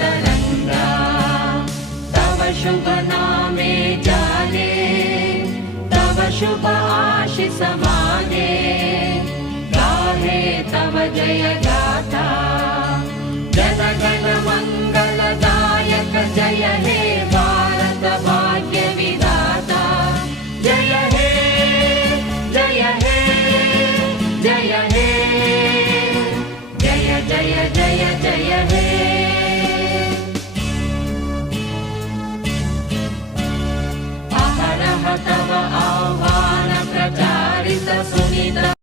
तरंगा तव शुभ नामे जाने तव शुभ आशीष माने गाहे तव जय गाथा जन गण मंगलदायक जय हे भारत भाग्य विधाता जय हे जय हे जय हे जय जय जय जय हे अहरह तव आह्वान प्रचारित सुनित